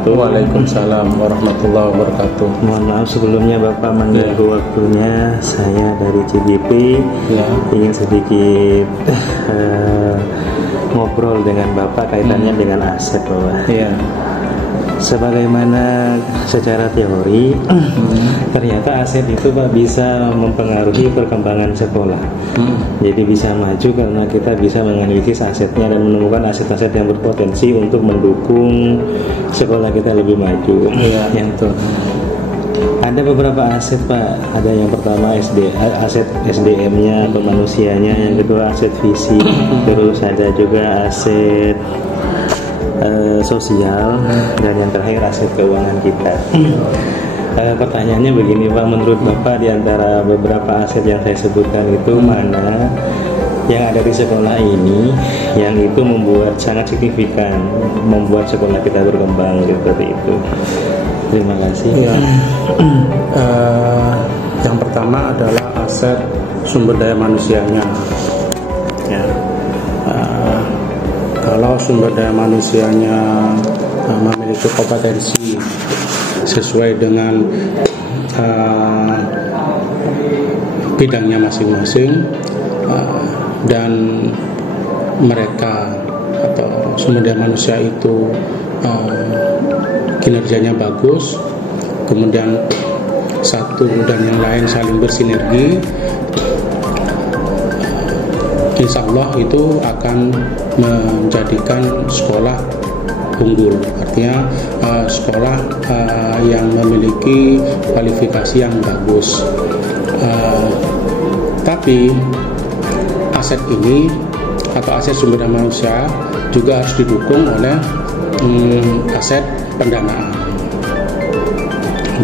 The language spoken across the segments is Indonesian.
wabarakatuh. Waalaikumsalam warahmatullahi wabarakatuh. Mohon maaf sebelumnya Bapak mengganggu waktunya. Saya dari CGP ingin sedikit ngobrol dengan Bapak kaitannya dengan aset, Bapak. Sebagaimana secara teori ternyata aset itu Pak bisa mempengaruhi perkembangan sekolah. Jadi bisa maju karena kita bisa menganalisis asetnya dan menemukan aset-aset yang berpotensi untuk mendukung sekolah kita lebih maju. Yang tuh ada beberapa aset Pak. Ada yang pertama aset SDM-nya atau manusianya, yang kedua aset fisik, terus ada juga aset sosial, dan yang terakhir aset keuangan kita. Pertanyaannya begini Pak, menurut Bapak di antara beberapa aset yang saya sebutkan itu mana yang ada di sekolah ini yang itu membuat sangat signifikan membuat sekolah kita berkembang seperti itu? Terima kasih. Yang pertama adalah aset sumber daya manusianya. Kalau sumber daya manusianya memiliki kompetensi sesuai dengan bidangnya masing-masing, dan mereka atau sumber daya manusia itu kinerjanya bagus, kemudian satu dan yang lain saling bersinergi, insya Allah itu akan menjadikan sekolah unggul. Artinya sekolah yang memiliki kualifikasi yang bagus. Tapi aset ini atau aset sumber daya manusia juga harus didukung oleh aset pendanaan.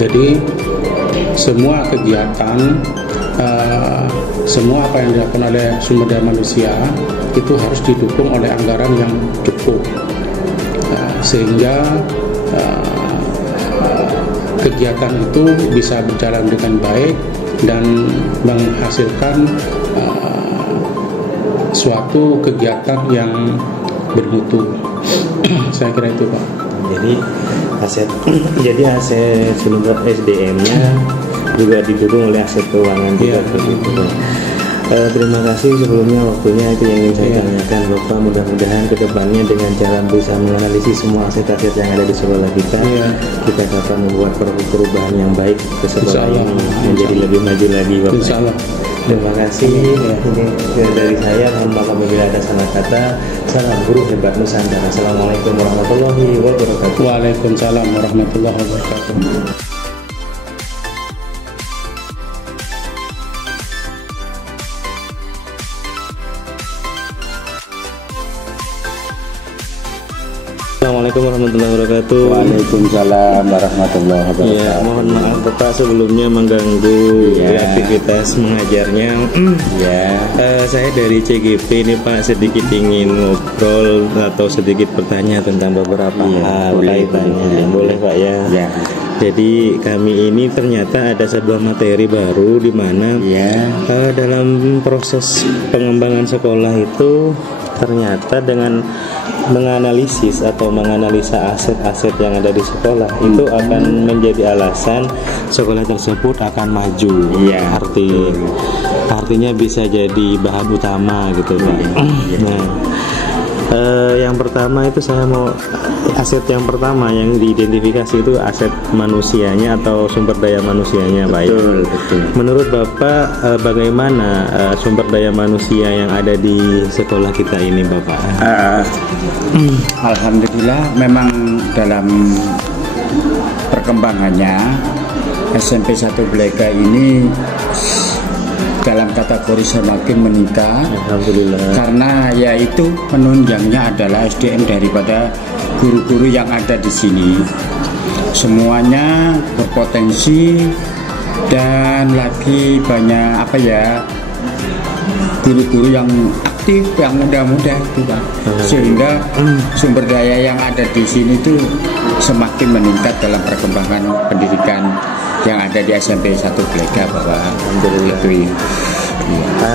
Jadi semua kegiatan, semua apa yang dilakukan oleh sumber daya manusia itu harus didukung oleh anggaran yang cukup, sehingga kegiatan itu bisa berjalan dengan baik dan menghasilkan suatu kegiatan yang bermutu. Saya kira itu Pak. Jadi aset sumber SDM-nya juga didukung oleh aset keuangan juga begitu. Terima kasih sebelumnya waktunya, itu yang ingin saya tanyakan Bapak. Mudah-mudahan kedepannya dengan cara bisa menganalisis semua aset-aset yang ada di sekolah kita, kita dapat membuat perubahan yang baik ke sekolah ini menjadi lebih maju lagi Bapak. Insyaallah. Terima kasih. Ini dari saya, mohon maaf apabila ada salah kata. Salam guru hebat Nusantara. Assalamualaikum warahmatullahi wabarakatuh. Waalaikumsalam warahmatullahi wabarakatuh. Assalamualaikum warahmatullahi wabarakatuh. Waalaikumsalam warahmatullahi wabarakatuh. Mohon maaf Bapak sebelumnya mengganggu aktivitas mengajarnya. Saya dari CGP ini Pak, sedikit ingin ngobrol atau sedikit bertanya tentang beberapa hal kaitannya. Boleh Pak ya? Jadi kami ini ternyata ada sebuah materi baru di mana dalam proses pengembangan sekolah itu ternyata dengan menganalisis atau menganalisa aset-aset yang ada di sekolah itu akan menjadi alasan sekolah tersebut akan maju. Artinya bisa jadi bahan utama gitu Pak. Yang pertama itu saya mau aset yang pertama yang diidentifikasi itu aset manusianya atau sumber daya manusianya Pak. Betul. Menurut Bapak bagaimana sumber daya manusia yang ada di sekolah kita ini Bapak? Alhamdulillah memang dalam perkembangannya SMP 1 Blega ini dalam kategori semakin meningkat. Alhamdulillah. Karena yaitu penunjangnya adalah SDM daripada guru-guru yang ada di sini. Semuanya berpotensi dan lagi banyak guru-guru yang aktif, yang muda-muda itu Pak. Sehingga sumber daya yang ada di sini itu semakin meningkat dalam perkembangan pendidikan yang ada di SMP 1 Blega Bapak. Alhamdulillah.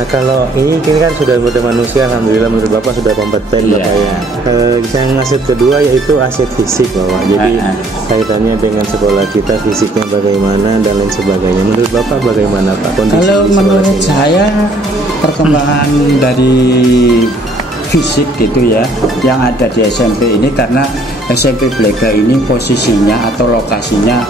Kalau ini kan sudah manusia, alhamdulillah menurut Bapak sudah kompeten Bapak ya. Yang aset kedua yaitu aset fisik Bapak. Jadi kaitannya dengan sekolah kita, fisiknya bagaimana dan lain sebagainya. Menurut Bapak bagaimana Pak kondisi Kalau di sekolah menurut ini? saya perkembangan dari fisik gitu ya yang ada di SMP ini, karena SMP Blega ini posisinya atau lokasinya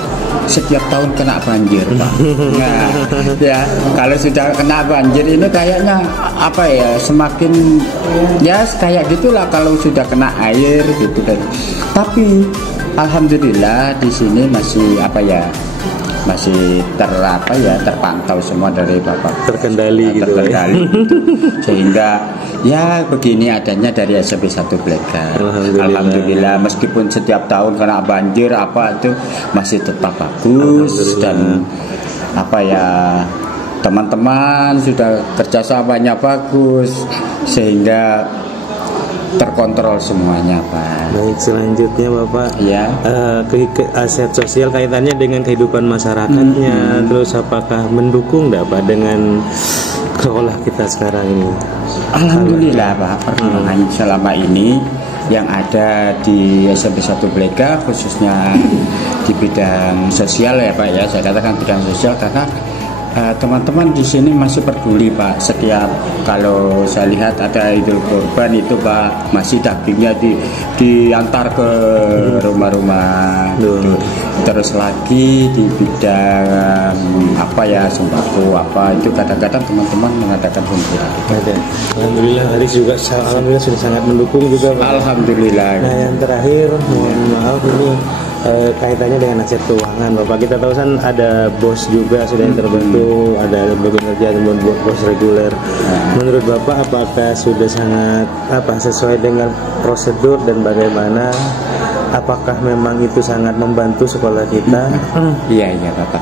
setiap tahun kena banjir Pak. Nah ya kalau sudah kena banjir ini kayaknya apa ya, semakin ya kayak gitulah kalau sudah kena air gitu kan. Tapi alhamdulillah di sini masih apa ya, masih terpantau semua dari Bapak, Terkendali gitu ya. gitu. Sehingga ya begini adanya dari SMP 1 Blega. Alhamdulillah meskipun setiap tahun kena banjir apa itu masih tetap bagus, dan apa ya, teman-teman sudah kerjasamanya bagus sehingga terkontrol semuanya Pak. Baik, selanjutnya Bapak Ya. Aset sosial kaitannya dengan kehidupan masyarakatnya, terus apakah mendukung Pak dengan sekolah kita sekarang ini? Alhamdulillah Pak, perkembangan selama ini yang ada di SMP 1 Blega khususnya di bidang sosial ya Pak ya, saya katakan bidang sosial karena teman-teman di sini masih peduli Pak. Setiap kalau saya lihat ada Idul Kurban itu Pak, masih dagingnya diantar ke rumah-rumah. Terus lagi di bidang apa ya, sembako apa itu kadang-kadang teman-teman mengadakan kumpul. Alhamdulillah Haris juga alhamdulillah sudah sangat mendukung juga Pak. Alhamdulillah. Nah yang terakhir mohon maaf ini kaitannya dengan aset keuangan Bapak. Kita tahu kan ada bos juga sudah yang terbentuk, ada lembaga kerja dan buat bos reguler. Menurut Bapak apakah sudah sangat sesuai dengan prosedur dan bagaimana? Apakah memang itu sangat membantu sekolah kita? Iya Bapak.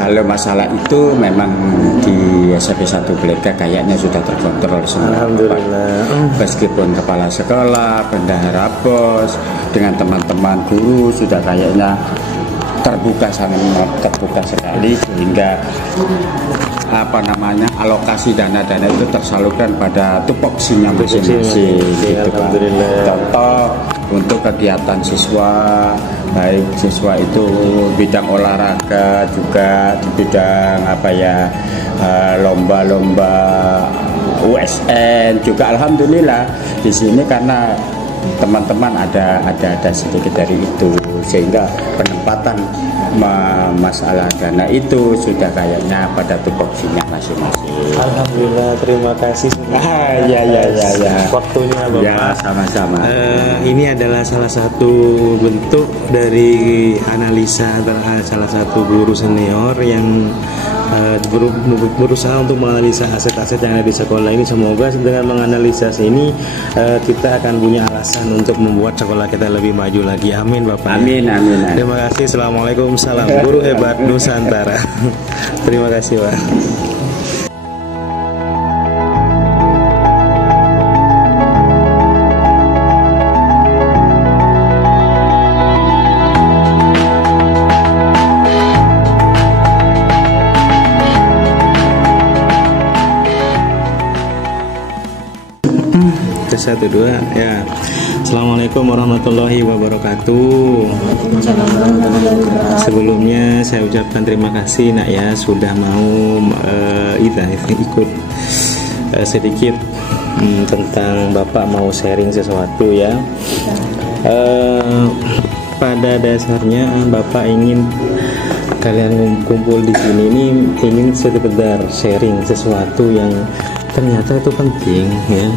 Kalau masalah itu memang di SMP 1 Blega kayaknya sudah terkontrol semua. Alhamdulillah. Meskipun kepala sekolah, bendahara bos, dengan teman-teman guru sudah kayaknya sangat terbuka sekali, sehingga alokasi dana-dana itu tersalurkan pada tupoksinya masing-masing gitu Pak. Contoh untuk kegiatan siswa, baik siswa itu bidang olahraga, juga di bidang lomba-lomba USN juga alhamdulillah di sini, karena teman-teman ada sedikit dari itu, sehingga penempatan masalah dana itu sudah kayaknya pada tupoksinya masing-masing. Alhamdulillah, terima kasih Ya. waktunya Bapak. Ya, sama-sama. Ini adalah salah satu bentuk dari analisa salah satu guru senior yang berusaha untuk menganalisa aset-aset yang ada di sekolah ini. Semoga dengan menganalisa ini kita akan punya alasan untuk membuat sekolah kita lebih maju lagi. Amin Bapak. Amin. Terima kasih. Assalamualaikum. Salam guru hebat Nusantara. Terima kasih Pak. Satu dua ya. Assalamualaikum warahmatullahi wabarakatuh. Sebelumnya saya ucapkan terima kasih Nak ya sudah mau ikut sedikit tentang Bapak mau sharing sesuatu ya. Pada dasarnya Bapak ingin kalian kumpul di sini ini ingin sekedar sharing sesuatu yang ternyata itu penting ya,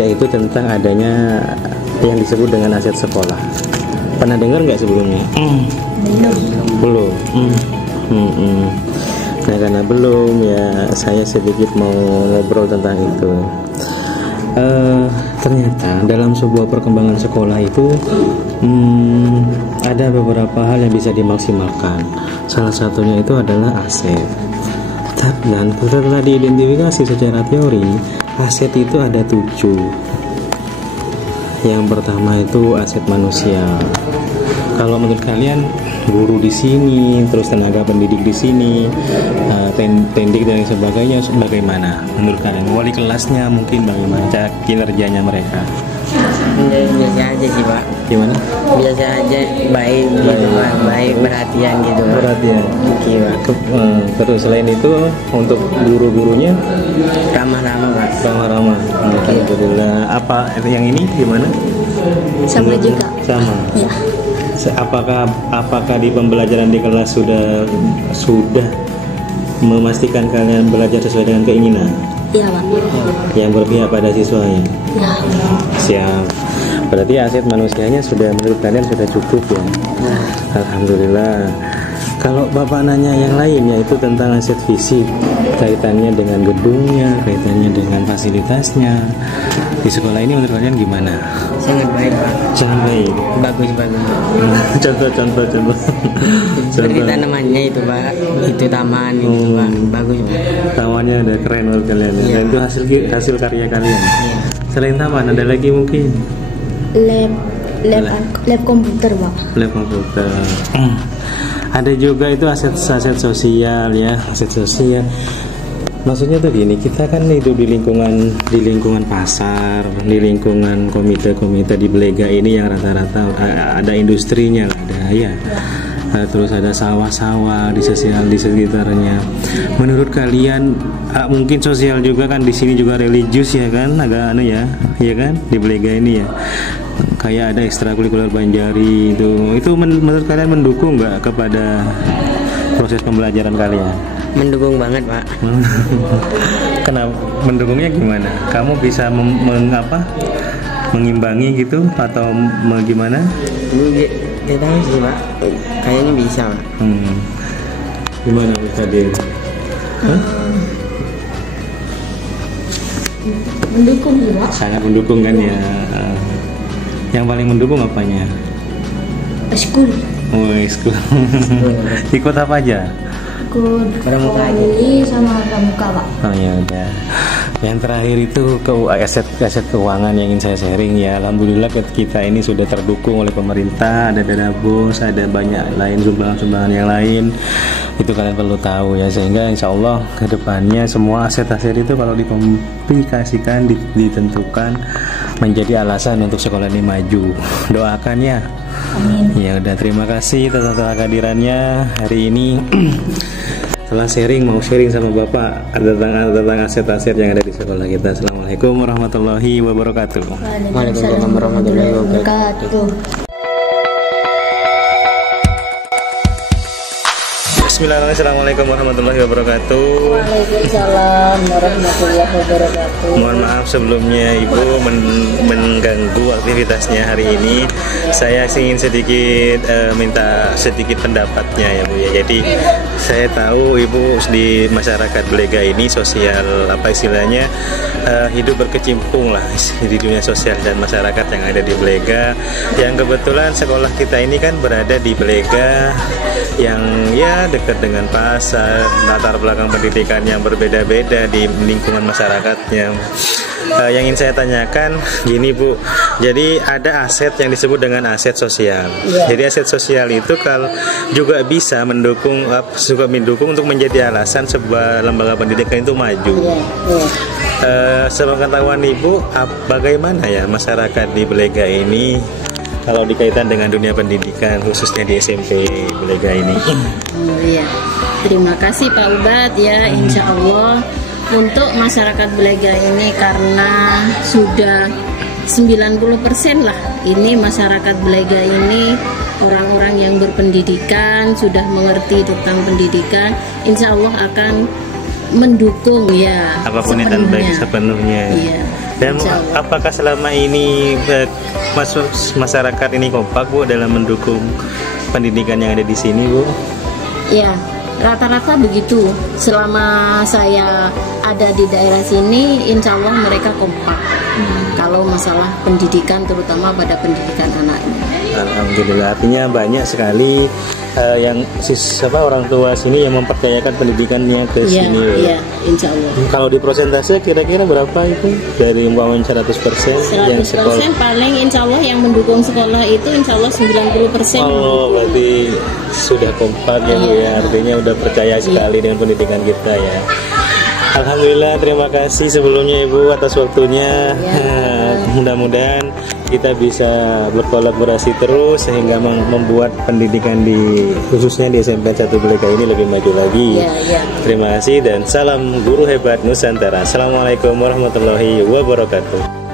yaitu tentang adanya yang disebut dengan aset sekolah. Pernah dengar nggak sebelumnya? Belum. Nah karena belum ya saya sedikit mau ngobrol tentang itu. Ternyata dalam sebuah perkembangan sekolah itu ada beberapa hal yang bisa dimaksimalkan. Salah satunya itu adalah aset. Dan setelah diidentifikasi secara teori, aset itu ada 7. Yang pertama itu aset manusia. Kalau menurut kalian guru di sini, terus tenaga pendidik di sini, pendidik dan sebagainya, bagaimana? Menurut kalian wali kelasnya mungkin bagaimana cara kinerjanya mereka? Biasa aja sih Pak. Gimana? Biasa aja, baik gitu Pak, baik perhatian gitu Pak. Perhatian. Iya Pak. Terus selain itu untuk guru-gurunya Ramah-ramah Pak. ramah-ramah. Alhamdulillah. Apa yang ini gimana? Sama juga. Sama. Ya. Apakah di pembelajaran di kelas sudah memastikan kalian belajar sesuai dengan keinginan? Iya Pak. Yang berpihak pada siswanya. Ya. Siap. Berarti aset manusianya sudah menurut kalian sudah cukup ya. Alhamdulillah. Kalau Bapak nanya yang lain yaitu tentang aset fisik, kaitannya dengan gedungnya, kaitannya dengan fasilitasnya di sekolah ini menurut kalian gimana? Sangat baik Pak. Sangat baik. Bagus. Contoh. Seperti tanamannya itu Pak, itu taman itu Pak, bagus Pak. Tamannya ada keren menurut kalian ya. Iya. Dan itu hasil karya kalian. Iya. Selain taman ada lagi mungkin Lab komputer Pak. lab komputer. Ada juga itu aset sosial ya, aset sosial. Maksudnya tuh gini, kita kan hidup di lingkungan pasar, di lingkungan komite-komite di Belega ini yang rata-rata ada industrinya, ada ya. Terus ada sawah-sawah di sekitarnya. Menurut kalian mungkin sosial juga kan di sini juga religius ya kan, agak ya kan di Belega ini ya. Kayak ada ekstrakurikuler Banjari itu menurut kalian mendukung nggak kepada proses pembelajaran kalian? Mendukung banget Pak. Kenapa? Mendukungnya gimana? Kamu bisa mengimbangi gitu atau gimana? Tidak tahu sih Pak, kayaknya bisa Pak. Gimana tadi? Mendukung Pak. Sangat mendukung kan ya. Yang paling mendukung apanya? School. School. Ikut apa aja? Ikut Pramuka aja. sama pramuka Pak. Oh ya udah. Yang terakhir itu aset keuangan yang ingin saya sharing ya. Alhamdulillah kita ini sudah terdukung oleh pemerintah, ada dana bos, ada banyak lain sumbangan-sumbangan yang lain. Itu kalian perlu tahu ya, sehingga insya Allah kedepannya semua aset-aset itu kalau dikomplikasikan, ditentukan menjadi alasan untuk sekolah ini maju. Doakan ya. Amin. Ya udah, terima kasih atas kehadirannya hari ini. Setelah mau sharing sama Bapak tentang aset-aset yang ada di sekolah kita. Assalamualaikum warahmatullahi wabarakatuh. Waalaikumsalam warahmatullahi wabarakatuh. Bismillahirrahmanirrahim. Assalamualaikum warahmatullahi wabarakatuh. Waalaikumsalam warahmatullahi wabarakatuh. Mohon maaf sebelumnya Ibu mengganggu aktivitasnya hari ini. Saya ingin sedikit minta sedikit pendapatnya ya Bu ya. Jadi saya tahu Ibu di masyarakat Belega ini sosial istilahnya hidup berkecimpung lah di dunia sosial dan masyarakat yang ada di Belega. Yang kebetulan sekolah kita ini kan berada di Belega yang ya dekat dengan pasar, latar belakang pendidikan yang berbeda-beda di lingkungan masyarakatnya. Yang ingin saya tanyakan gini Bu, jadi ada aset yang disebut dengan aset sosial. Jadi aset sosial itu kalau juga bisa mendukung untuk menjadi alasan sebuah lembaga pendidikan itu maju. Sepengetahuan Ibu, bagaimana ya masyarakat di Belega ini kalau dikaitkan dengan dunia pendidikan khususnya di SMP Belega ini? Iya, terima kasih Pak Ubad ya. Insya Allah untuk masyarakat Belega ini karena sudah 90% lah ini masyarakat Belega ini orang-orang yang berpendidikan, sudah mengerti tentang pendidikan, insya Allah akan mendukung ya apapun yang terbaik sepenuhnya. Iya. Dan apakah selama ini masyarakat ini kompak Bu dalam mendukung pendidikan yang ada di sini Bu? Ya, rata-rata begitu. Selama saya ada di daerah sini, insya Allah mereka kompak. Kalau masalah pendidikan, terutama pada pendidikan anaknya. Alhamdulillah, artinya banyak sekali yang orang tua sini yang mempercayakan pendidikannya ke sini. Iya, insya Allah. Kalau di prosentase kira-kira berapa itu dari umpamanya 100% yang 100% sekolah? paling insya Allah yang mendukung sekolah itu insya Allah 90%. Oh, berarti sudah kompak ya Bu ya, artinya udah percaya sekali dengan pendidikan kita ya. Alhamdulillah, terima kasih sebelumnya Ibu atas waktunya. Mudah-mudahan kita bisa berkolaborasi terus sehingga membuat pendidikan khususnya di SMP 1 Blega ini lebih maju lagi. Terima kasih dan salam guru hebat Nusantara. Assalamualaikum warahmatullahi wabarakatuh.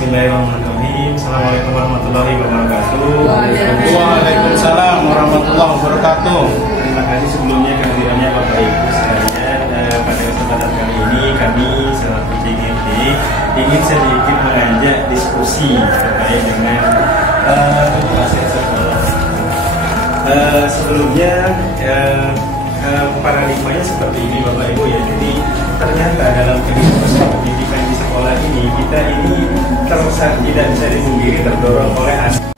Bismillahirrahmanirrahim. Assalamualaikum warahmatullahi wabarakatuh. Waalaikumsalam warahmatullahi wabarakatuh. Terima kasih sebelumnya kehadirannya Bapak Ibu sekalian. Pada kesempatan kali ini kami selaku CGP ingin sedikit mengajak diskusi terkait dengan aset sekolah. Sebelumnya paradigmanya seperti ini Bapak Ibu ya. Jadi ternyata dalam kehidupan pendidikan di sekolah ini kita ini tidak bisa dipungkiri terdorong oleh aset.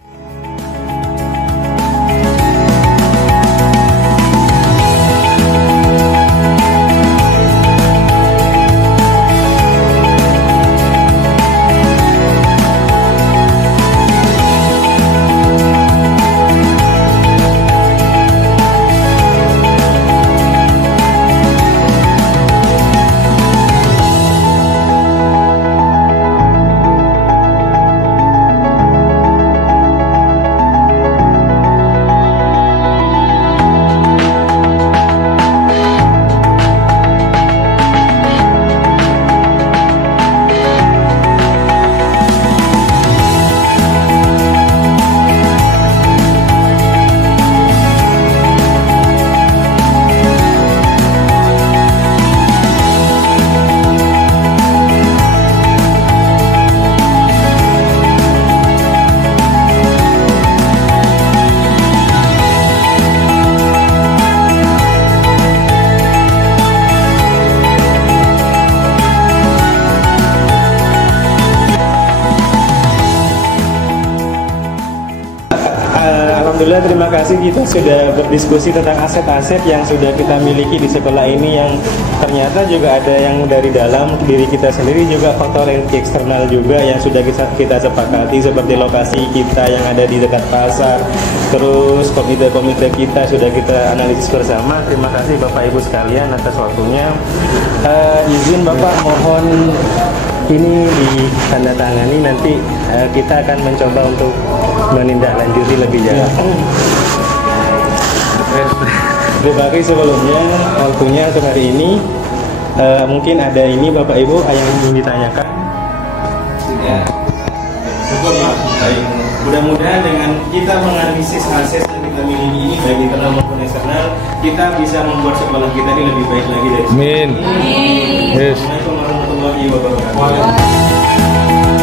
Alhamdulillah, terima kasih kita sudah berdiskusi tentang aset-aset yang sudah kita miliki di sekolah ini yang ternyata juga ada yang dari dalam diri kita sendiri, juga faktor eksternal juga yang sudah kita sepakati seperti lokasi kita yang ada di dekat pasar, terus komite-komite kita sudah kita analisis bersama. Terima kasih Bapak Ibu sekalian atas waktunya. Izin Bapak mohon ini ditandatangani, nanti kita akan mencoba untuk menindaklanjuti lebih jauh. Terima kasih sebelumnya waktunya untuk hari ini. Mungkin ada ini Bapak Ibu yang ingin ditanyakan? Tidak. Cukup ya. Baik. Mudah-mudahan dengan kita menganalisis aset yang kita miliki ini baik internal maupun eksternal, kita bisa membuat sekolah kita ini lebih baik lagi dari. Amin. Assalamualaikum warahmatullahi wabarakatuh.